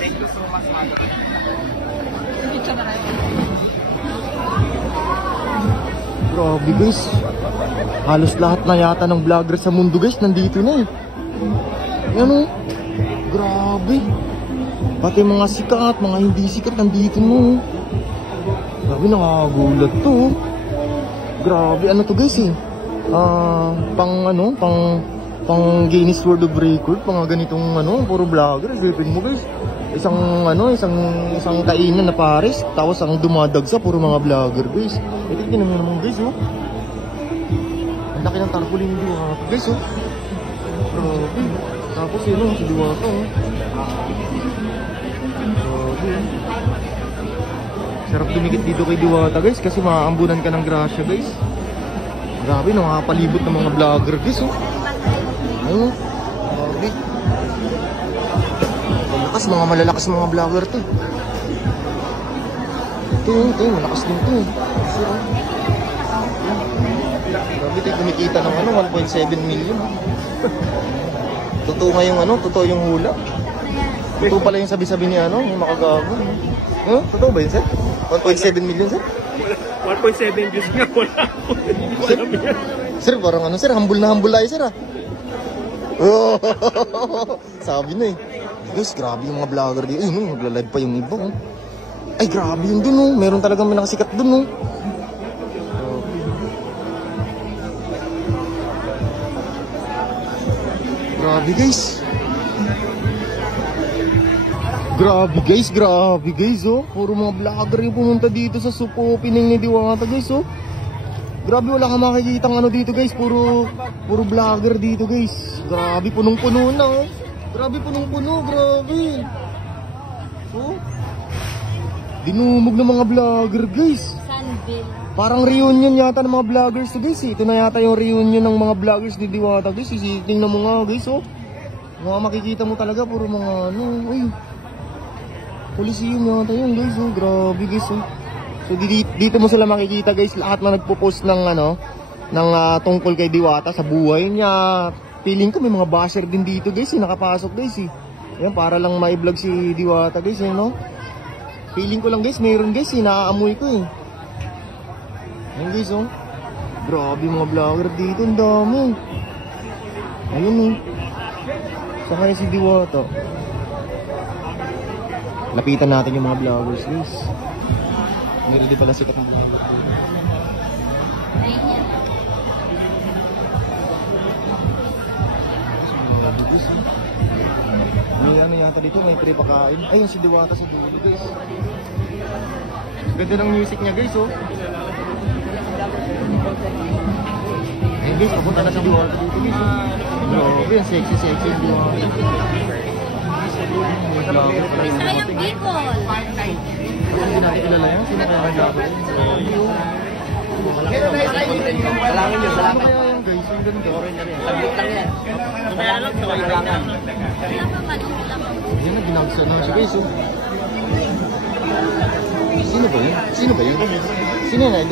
Thank you so much, Mother. Grabe guys. Halos lahat na yata ng vlogger sa mundo guys nandito na eh. Yan o. Grabe. Pati mga sikat, mga hindi sikat nandito mo. Grabe, nakakagulat to. Grabe, ano to guys eh. Pang Guinness World of Record, pang ganitong puro vlogger. Isipin mo guys. Isang kainan na Paris, tapos ang dumadagsa puro mga vlogger guys. Ito tingnan mo naman guys oh. Ang laki ng tarpaulin ni Diwata guys oh. Grabe. Tapos yun oh, si Diwata oh. Grabe. Sarap dumikit dito kay Diwata guys kasi maaambunan ka ng grasya guys. Grabe, nakakapalibot ng mga vlogger guys oh. Ayun. Grabe. Mga malalakas mga vlogger to. Ito, malakas din to. Grabe tayo kumikita ng 1.7 million. Totoo nga yung totoo yung hula. Totoo pala yung sabi-sabi ni yung makagago. Totoo ba yun, sir? 1.7 million, sir? 1.7 views nga, wala. Sir, parang sir, humble na humble tayo, sir Oh, sabi na eh. Guys, grabe yung mga vlogger dito. Ayun, nagla-live pa yung iba oh. Ay, grabe yun dun oh. Meron talagang may nakasikat dun oh. Grabe guys. Grabe guys oh. Puro mga vlogger yung pumunta dito sa supo opening ni Diwata guys oh. Grabe, wala kang makikitang dito guys. Puro vlogger dito guys. Grabe, punong-puno na oh. Grabe, punong-puno, grabe. So, dinumog ng mga vlogger guys. Sunville. Parang reunion yata ng mga vloggers to guys eh. Ito na yata yung reunion ng mga vloggers ni Diwata guys. Tingnan mo nga guys oh. Mga makikita mo talaga puro mga uy. Coliseum yata yun guys oh. Grabe guys oh. So dito mo sila makikita guys. Lahat na nagpo-post ng tungkol kay Diwata sa buhay niya. Feeling ko may mga basher din dito guys nakapasok guys eh. Ayan, para lang ma-vlog si Diwata guys no. Feeling ko lang guys, mayroon guys naaamoy ko eh. Ayan guys oh. Grabe mga vlogger dito, ang dami. Ayun eh. Saka si Diwata. Lapitan natin yung mga vloggers guys. Meron din pala sikat ng vlogger. May yata dito, may pre pakain. Ayun si Diwata sa dulo guys. Ganda ng music niya guys oh. Ayun guys, papunta na si Diwata dito guys oh. Grabe, yung sexy yung Diwata. Sayang people. Hindi natin kilala yan. Sino kaya kaya dapat? Salangin nyo, salangin. Kaya yan guys, yung ganda. Sabit lang yan. Kaya lang, sa kailangan. Yan na, ginagsa na siya guys oh. Sino ba yun? Sino ba yun? Sino na yun?